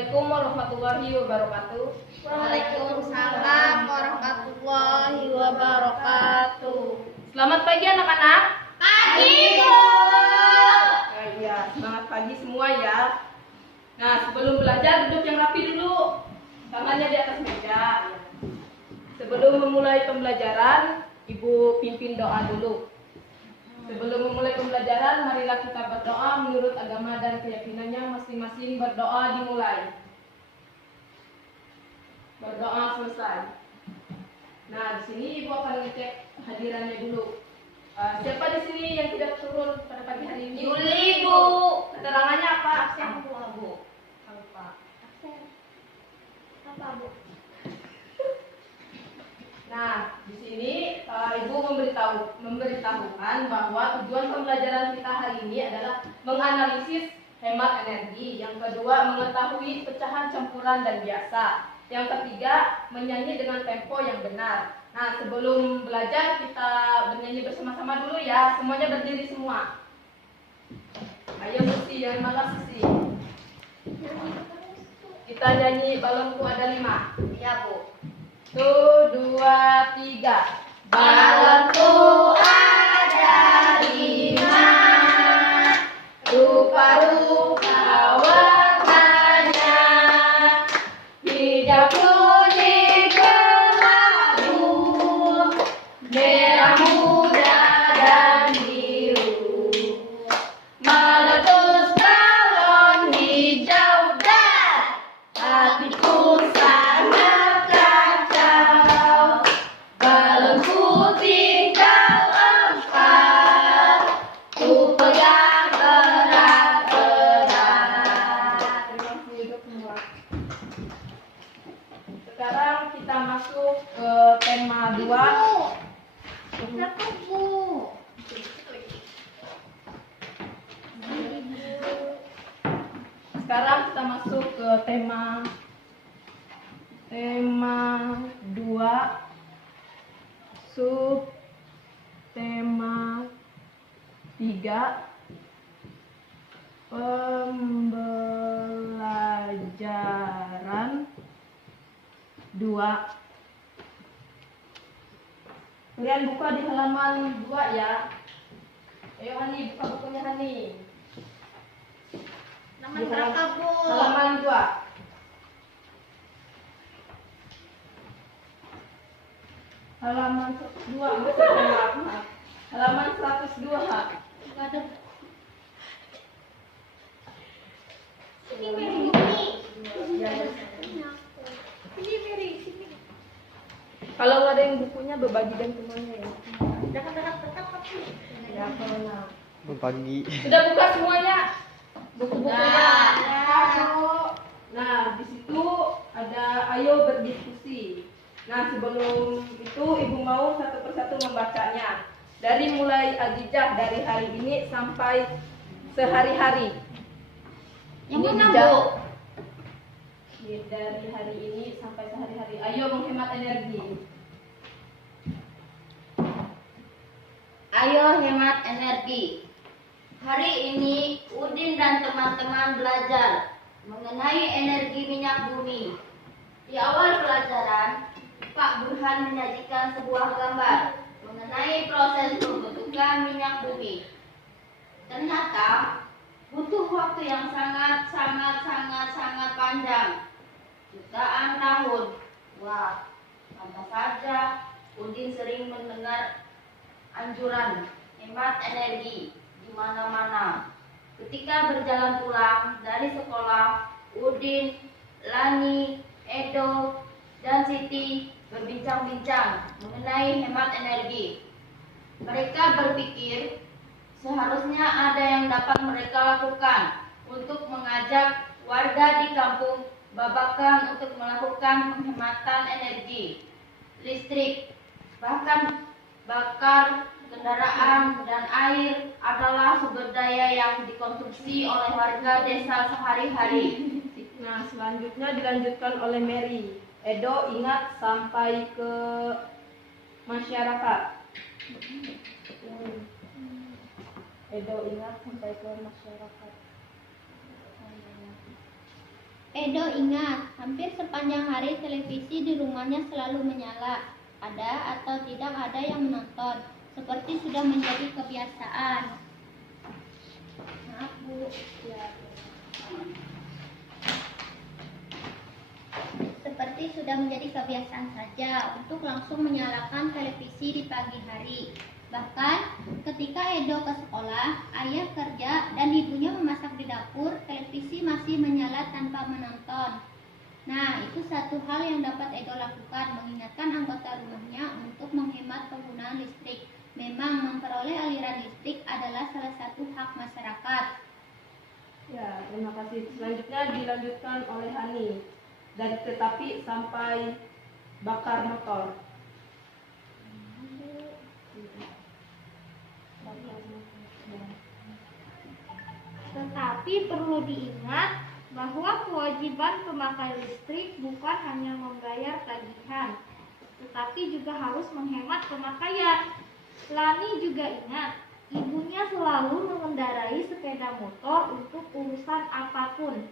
Assalamualaikum warahmatullahi wabarakatuh. Waalaikumsalam warahmatullahi wabarakatuh. Selamat pagi anak-anak. Pagi, Bu. Ya, semangat pagi semua ya. Nah, sebelum belajar duduk yang rapi dulu. Tangannya di atas meja. Sebelum memulai pembelajaran, Ibu pimpin doa dulu. Sebelum memulai pembelajaran, marilah kita berdoa menurut agama dan keyakinannya masing-masing. Berdoa dimulai. Berdoa selesai. Nah, di sini Ibu akan ngecek hadirannya dulu. Siapa di sini yang tidak turun pada pagi hari ini? Yuli, Bu. Keterangannya apa? Absen, Bu. Apa? Absen. Apa, Bu? Nah, di sini Ibu memberitahukan bahwa tujuan pembelajaran kita hari ini adalah menganalisis hemat energi. Yang kedua, mengetahui pecahan campuran dan biasa. Yang ketiga, menyanyi dengan tempo yang benar. Nah, sebelum belajar kita bernyanyi bersama-sama dulu ya. Semuanya berdiri semua. Ayo Susi, yang malas Susi. Kita nyanyi balonku ada 5. Ya, Bu. 1, 2, 3. Balonku ada 5, rupa-rupa warnanya, hijau, kuning, kelabu, merah muda dan biru. Meletus balon hijau dan hatiku sangat kacau. Balonku tinggal 4, ku pegang berat-berat. Terima kasih untuk semua. Sekarang kita masuk ke tema 2. Siapa, Bu? Sekarang kita masuk ke tema 2, sub tema 3, pembelajaran 2. Kalian buka di halaman 2 ya. Ayo Hani, buka bukunya Hani. Nama berapa, Bu? Halaman 2. Halaman 2. Halaman 102. Ada. Ini Ya, ya. Ini Mary, sini. Kalau nggak ada yang bukunya berbagikan semuanya ya. Dekat-dekat apa, Bu? Ya, kalau nggak. Pagi. Sudah buka semuanya buku-bukunya. Sudah. Nah, di situ ada ayo berdiskusi. Nah, sebelum itu Ibu mau satu persatu membacanya. Dari mulai Adijah dari hari ini sampai sehari-hari. Yang Ini mana, dijawab. Bu? Dari hari ini sampai sehari-hari. Ayo menghemat energi. Ayo hemat energi. Hari ini Udin dan teman-teman belajar mengenai energi minyak bumi. Di awal pelajaran, Pak Burhan menyajikan sebuah gambar mengenai proses pembentukan minyak bumi. Ternyata butuh waktu yang sangat panjang, jutaan tahun. Wah, pantas saja Udin sering mendengar anjuran hemat energi di mana-mana. Ketika berjalan pulang dari sekolah, Udin, Lani, Edo, dan Siti berbincang-bincang mengenai hemat energi. Mereka berpikir seharusnya ada yang dapat mereka lakukan untuk mengajak warga di kampung Babakan untuk melakukan penghematan energi listrik. Bahkan bakar kendaraan dan air adalah sumber daya yang dikonsumsi oleh warga desa sehari-hari. Nah, selanjutnya dilanjutkan oleh Mary. Edo ingat sampai ke masyarakat. Edo ingat sampai ke masyarakat. Edo ingat, hampir sepanjang hari televisi di rumahnya selalu menyala. Ada atau tidak ada yang menonton, seperti sudah menjadi kebiasaan. Maaf, Bu. Seperti sudah menjadi kebiasaan saja untuk langsung menyalakan televisi di pagi hari. Bahkan ketika Edo ke sekolah, ayah kerja dan ibunya memasak di dapur, televisi masih menyala tanpa menonton. Nah, itu satu hal yang dapat Edo lakukan, mengingatkan anggota rumahnya untuk menghemat penggunaan listrik. Memang memperoleh aliran listrik adalah salah satu hak masyarakat. Ya, terima kasih. Selanjutnya dilanjutkan oleh Hani. Dari tetapi sampai bakar motor. Tetapi perlu diingat bahwa kewajiban pemakai listrik bukan hanya membayar tagihan, tetapi juga harus menghemat pemakaian. Lani juga ingat, ibunya selalu mengendarai sepeda motor untuk urusan apapun.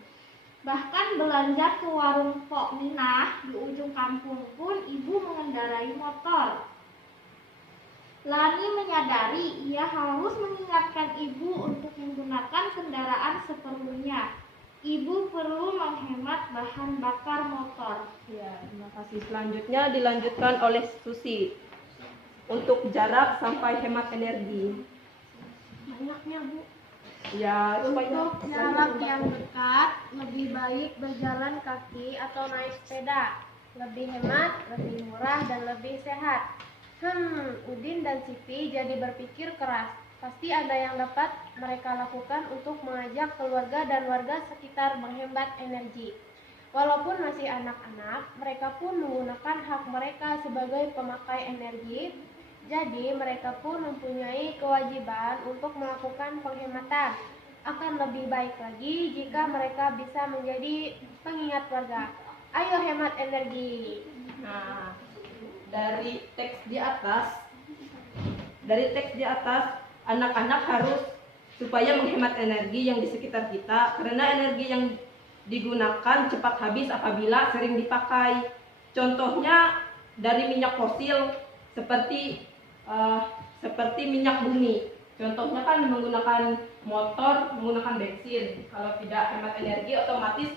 Bahkan belanja ke warung Pok Minah di ujung kampung pun ibu mengendarai motor. Lani menyadari ia harus mengingatkan ibu untuk menggunakan kendaraan seperlunya. Ibu perlu menghemat bahan bakar motor. Ya, terima kasih. Selanjutnya dilanjutkan oleh Susi. Untuk jarak sampai hemat energi. Banyaknya, Bu. Ya, Untuk jarak yang dekat, lebih baik berjalan kaki atau naik sepeda. Lebih hemat, lebih murah, dan lebih sehat. Udin dan Siti jadi berpikir keras. Pasti ada yang dapat mereka lakukan untuk mengajak keluarga dan warga sekitar menghemat energi. Walaupun masih anak-anak, mereka pun menggunakan hak mereka sebagai pemakai energi. Jadi mereka pun mempunyai kewajiban untuk melakukan penghematan. Akan lebih baik lagi jika mereka bisa menjadi pengingat warga. Ayo hemat energi. Nah, dari teks di atas, anak-anak harus supaya menghemat energi yang di sekitar kita, karena energi yang digunakan cepat habis apabila sering dipakai. Contohnya dari minyak fosil seperti minyak bumi. Contohnya kan menggunakan motor, menggunakan bensin. Kalau tidak hemat energi, otomatis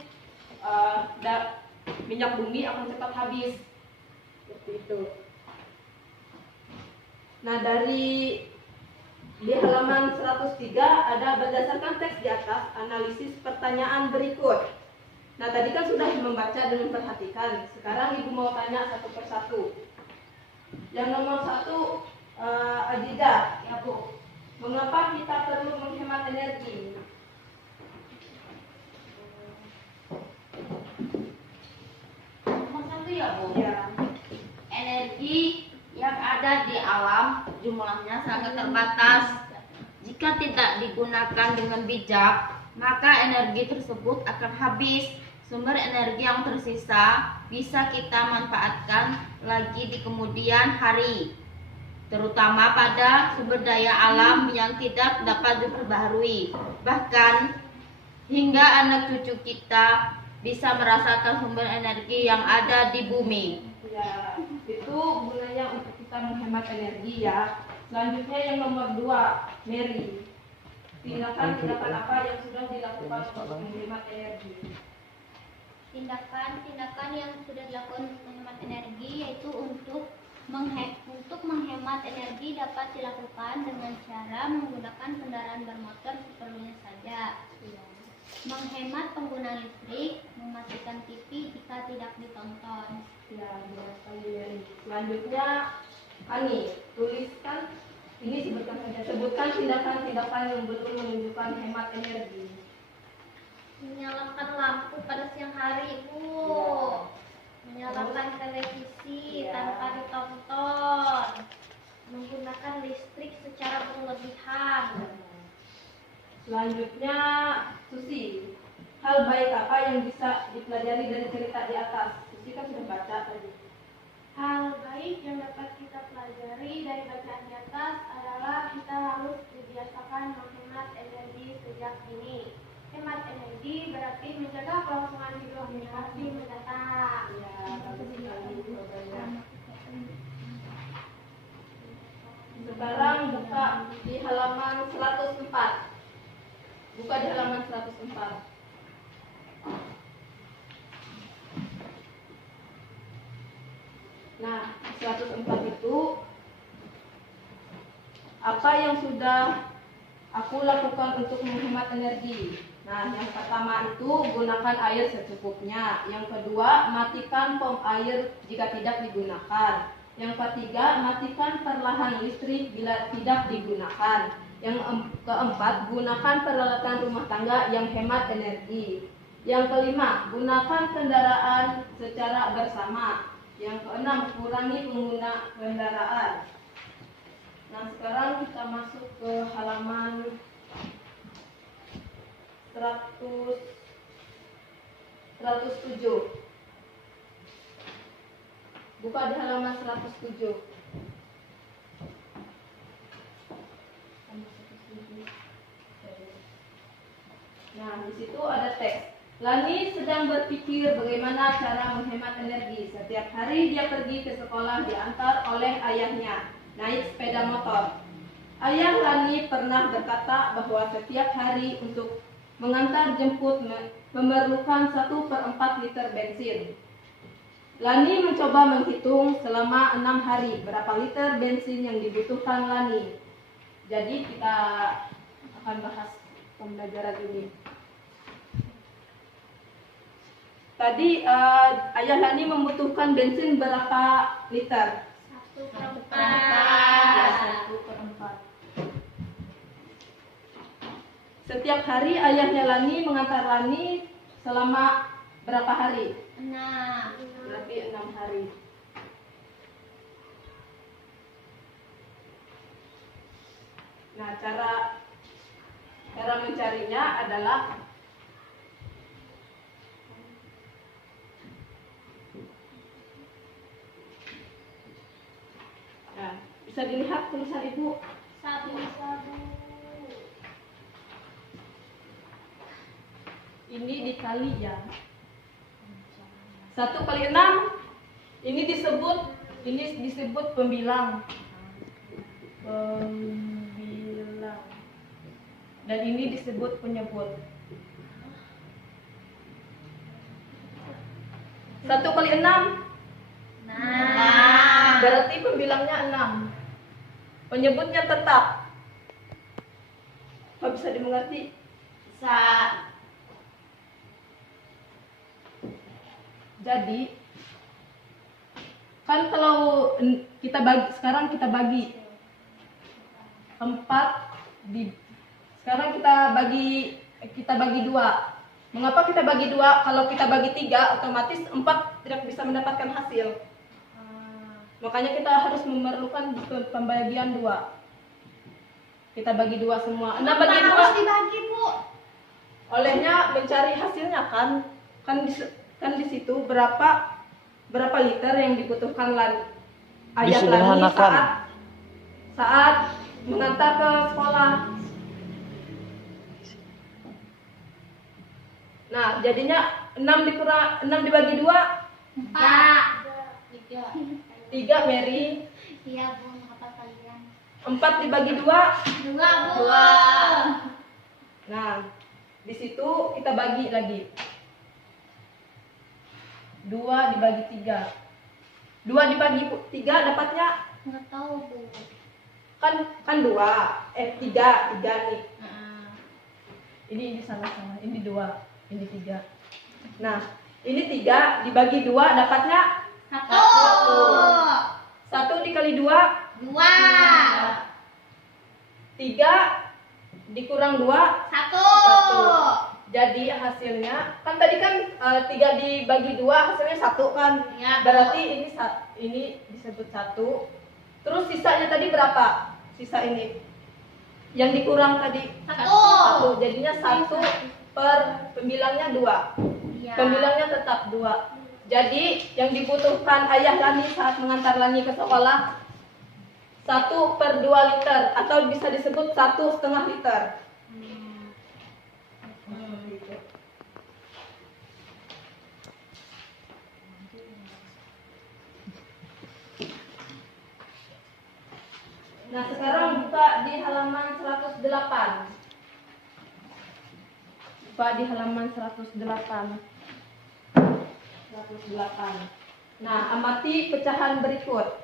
minyak bumi akan cepat habis. Seperti itu. Nah, di halaman 103 ada berdasarkan teks di atas analisis pertanyaan berikut. Nah, tadi kan sudah membaca dan memperhatikan. Sekarang Ibu mau tanya satu persatu. Yang nomor 1, Adida. Ya, Bu. Mengapa kita perlu menghemat energi? Nomor 1 ya, Bu. Ya. Energi yang ada di alam jumlahnya sangat terbatas. Jika tidak digunakan dengan bijak, maka energi tersebut akan habis. Sumber energi yang tersisa bisa kita manfaatkan lagi di kemudian hari, terutama pada sumber daya alam yang tidak dapat diperbaharui. Bahkan hingga anak cucu kita bisa merasakan sumber energi yang ada di bumi. Ya, itu gunanya untuk kita menghemat energi ya. Selanjutnya yang nomor 2, Mary. Tindakan-tindakan apa yang sudah dilakukan untuk menghemat energi? Tindakan-tindakan yang sudah dilakukan untuk menghemat energi yaitu untuk menghemat energi dapat dilakukan dengan cara menggunakan kendaraan bermotor seperlunya saja. Menghemat penggunaan listrik, mematikan TV jika tidak ditonton. Ya, benar sekali Mary. Selanjutnya, Ani, tuliskan ini sebutkan tindakan-tindakan yang betul menunjukkan hemat energi. Menyalakan lampu pada siang hari, Bu. Menyalakan televisi tanpa ditonton. Menggunakan listrik secara berlebihan. Selanjutnya, Susi, hal baik apa yang bisa dipelajari dari cerita di atas? Susi kan sudah baca tadi. Hal baik yang dapat kita pelajari dari bacaan di atas adalah kita harus dibiasakan menghemat energi sejak dini. menghemat energi berarti menjaga kelangsungan hidup generasi mendatang. Ya, bagus sekali jawabannya. Sekarang buka di halaman 104. Buka di halaman 104. Nah, 104 itu apa yang sudah aku lakukan untuk menghemat energi. Nah, yang pertama itu gunakan air secukupnya. Yang kedua, matikan pom air jika tidak digunakan. Yang ketiga, matikan perlahan listrik bila tidak digunakan. Yang keempat, gunakan peralatan rumah tangga yang hemat energi. Yang kelima, gunakan kendaraan secara bersama. Yang keenam, kurangi pengguna kendaraan. Nah, sekarang kita masuk ke halaman 107. Buka di halaman 107. Nah, di situ ada teks. Lani sedang berpikir bagaimana cara menghemat energi. Setiap hari dia pergi ke sekolah diantar oleh ayahnya, naik sepeda motor. Ayah Lani pernah berkata bahwa setiap hari untuk mengantar jemput memerlukan 1/4 liter bensin. Lani mencoba menghitung selama 6 hari berapa liter bensin yang dibutuhkan Lani. Jadi kita akan bahas pembelajaran ini. Tadi ayah Lani membutuhkan bensin berapa liter? 1/4. 1/4. Setiap hari ayahnya Lani mengantar Lani selama berapa hari? 6. Berarti 6 hari. Nah, cara mencarinya adalah bisa dilihat tulisan ibu. Sabu-sabu. Ini dikali ya. 1 kali 6 ini disebut pembilang. Dan ini disebut penyebut. 1 kali 6 berarti pembilangnya 6. Penyebutnya tetap. Apa bisa dimengerti? Bisa. Jadi kan kalau sekarang kita bagi 4 sekarang kita bagi 2. Mengapa kita bagi 2? Kalau kita bagi 3 otomatis 4 tidak bisa mendapatkan hasil. Makanya kita harus memerlukan pembagian 2. Kita bagi 2 semua. 6 bagi 2. Harus dibagi, Bu. Olehnya mencari hasilnya kan di situ berapa liter yang dibutuhkan ayah Lani saat mengantar ke sekolah. Nah, jadinya 6 dibagi 2 4. 3 Mary. Iya, Bu, apa kalian? 4 dibagi 2 2, Bu. Nah, di situ kita bagi lagi. 2 dibagi 3. 2 dibagi 3 dapatnya Enggak tahu, Bu. kan 2. 3 nih. Ini salah. Ini 2, ini 3. Nah, ini 3 dibagi 2 dapatnya 1. 1 dikali 2 2. 3 dikurang 2 1. Jadi hasilnya kan tadi kan 3 dibagi 2 hasilnya 1 kan. Iya, Bu. Berarti ini disebut 1. Terus sisanya tadi berapa? Sisa ini yang dikurang tadi 1. jadinya 1 per pembilangnya 2. Iya. Pembilangnya tetap 2. Jadi yang dibutuhkan ayah Lani saat mengantar Lani ke sekolah 1/2 liter atau bisa disebut 1,5 liter. Nah, sekarang buka di halaman 108. Buka di halaman 108. 108. Nah, amati pecahan berikut.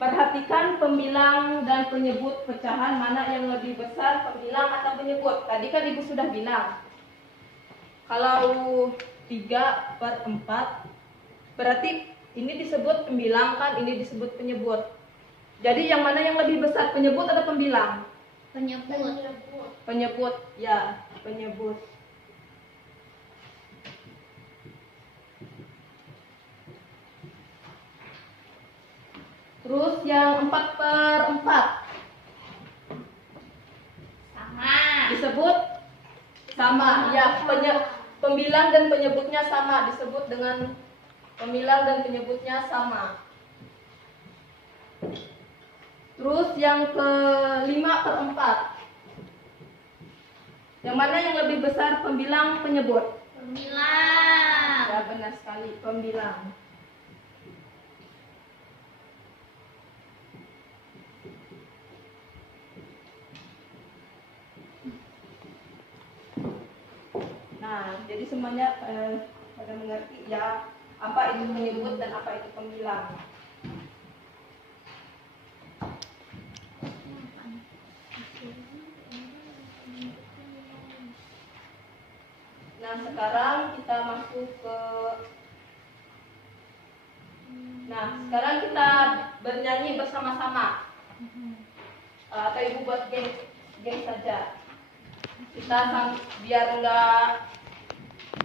Perhatikan pembilang dan penyebut pecahan mana yang lebih besar, pembilang atau penyebut. Tadi kan Ibu sudah bilang. Kalau 3/4 berarti ini disebut pembilang kan, ini disebut penyebut. Jadi yang mana yang lebih besar, penyebut atau pembilang? Penyebut. Penyebut, ya, penyebut. Terus yang 4/4 Sama. disebut sama, ya, pembilang dan penyebutnya sama, disebut dengan pembilang dan penyebutnya sama. Terus yang ke-5/4 yang mana yang lebih besar, pembilang, penyebut? Pembilang. Ya, benar sekali, pembilang. Nah, jadi semuanya pada mengerti ya apa itu penyebut dan apa itu pembilang. Nah, sekarang kita masuk ke sekarang kita bernyanyi bersama-sama. Atau Ibu buat geng saja. Kita biar enggak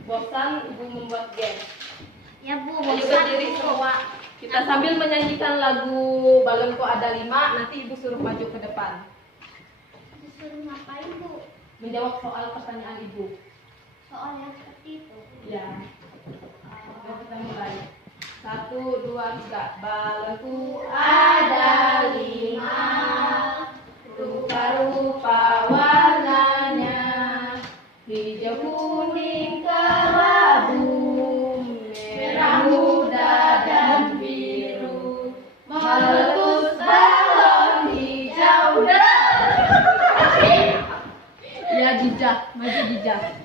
bosan, Ibu membuat geng. Ya Bu, Ayo bosan berdiri Bu. semua. Kita sambil menyanyikan lagu Balonku Ada 5, nanti Ibu suruh maju ke depan. Disuruh ngapain, Bu? Menjawab soal pertanyaan Ibu. Soal yang seperti itu. Ya. Nah, kita mulai. 1, 2, 3. Balonku ada 5, rupa-rupa warnanya, hijau, kuning, kelabu, merah muda dan biru, meletus balon hijau dan ya, Jijah, maju Jijah.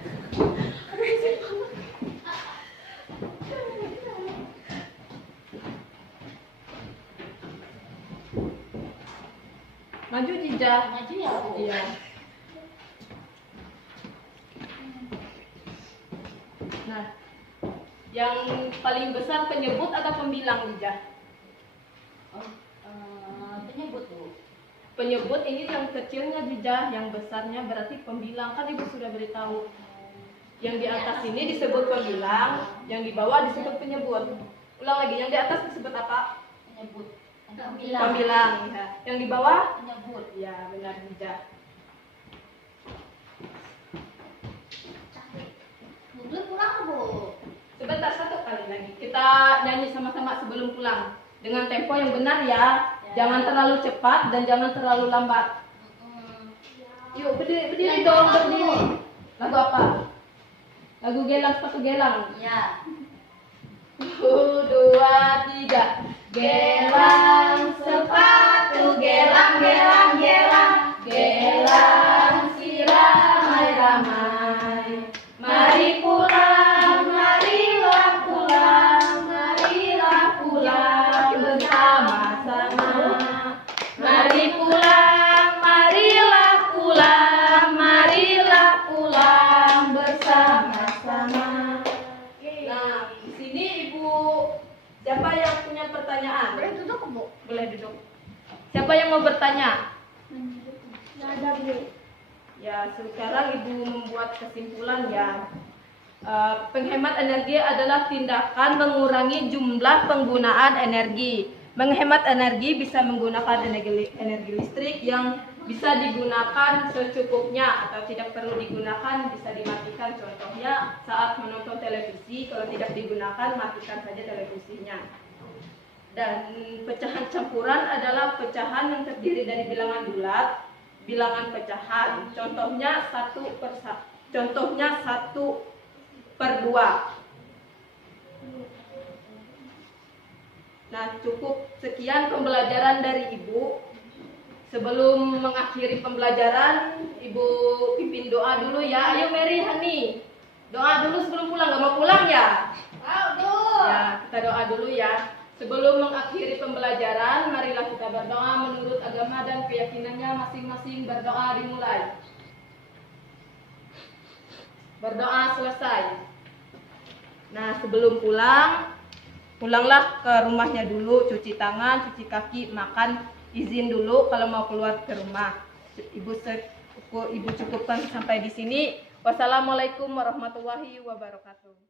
Maju Jijah. Maju ya Bu. Iya. Nah, yang paling besar penyebut atau pembilang Jijah? Penyebut Bu. Penyebut ini yang kecilnya Jijah, yang besarnya berarti pembilang. Kan Ibu sudah beritahu. Yang di atas ini disebut pembilang, yang di bawah disebut penyebut. Ulang lagi, yang di atas disebut apa? Penyebut. Pembilang. Ya. Yang di bawah? Penyebut. Ya, benar Jijah. Belum pulang Bu. Sebentar, satu kali lagi. Kita nyanyi sama-sama sebelum pulang. Dengan tempo yang benar ya. Jangan terlalu cepat dan jangan terlalu lambat. Yuk, berdiri dong, berdiri. Lagu apa? Lagu Gelang Sepatu Gelang. Ya. 1, 2, 3. Gelang sepatu gelang, gelang, gelang, gelang si ramai-ramai. Mari pulang, marilah pulang, marilah pulang bersama-sama. Mari pulang, marilah pulang, marilah pulang bersama-sama. Nah, di sini Ibu, siapa yang punya pertanyaan? Boleh duduk Bu. Boleh duduk. Siapa yang mau bertanya? Nggak ada, Bu. Ya, sekarang Ibu membuat kesimpulan ya. Penghemat energi adalah tindakan mengurangi jumlah penggunaan energi. Menghemat energi bisa menggunakan energi listrik yang bisa digunakan secukupnya atau tidak perlu digunakan, bisa dimatikan. Contohnya saat menonton televisi, kalau tidak digunakan matikan saja televisinya. Dan pecahan campuran adalah pecahan yang terdiri dari bilangan bulat, bilangan pecahan. Contohnya 1/2. Nah, cukup sekian pembelajaran dari Ibu. Sebelum mengakhiri pembelajaran, Ibu pimpin doa dulu ya. Ayo Mary, Hani. Doa dulu sebelum pulang. Gak mau pulang ya? Ya, kita doa dulu ya. Sebelum mengakhiri pembelajaran, marilah kita berdoa menurut agama dan keyakinannya masing-masing. Berdoa dimulai. Berdoa selesai. Nah, sebelum pulang, pulanglah ke rumahnya dulu, cuci tangan, cuci kaki, makan, izin dulu kalau mau keluar ke rumah. Ibu cukupkan sampai di sini. Wassalamualaikum warahmatullahi wabarakatuh.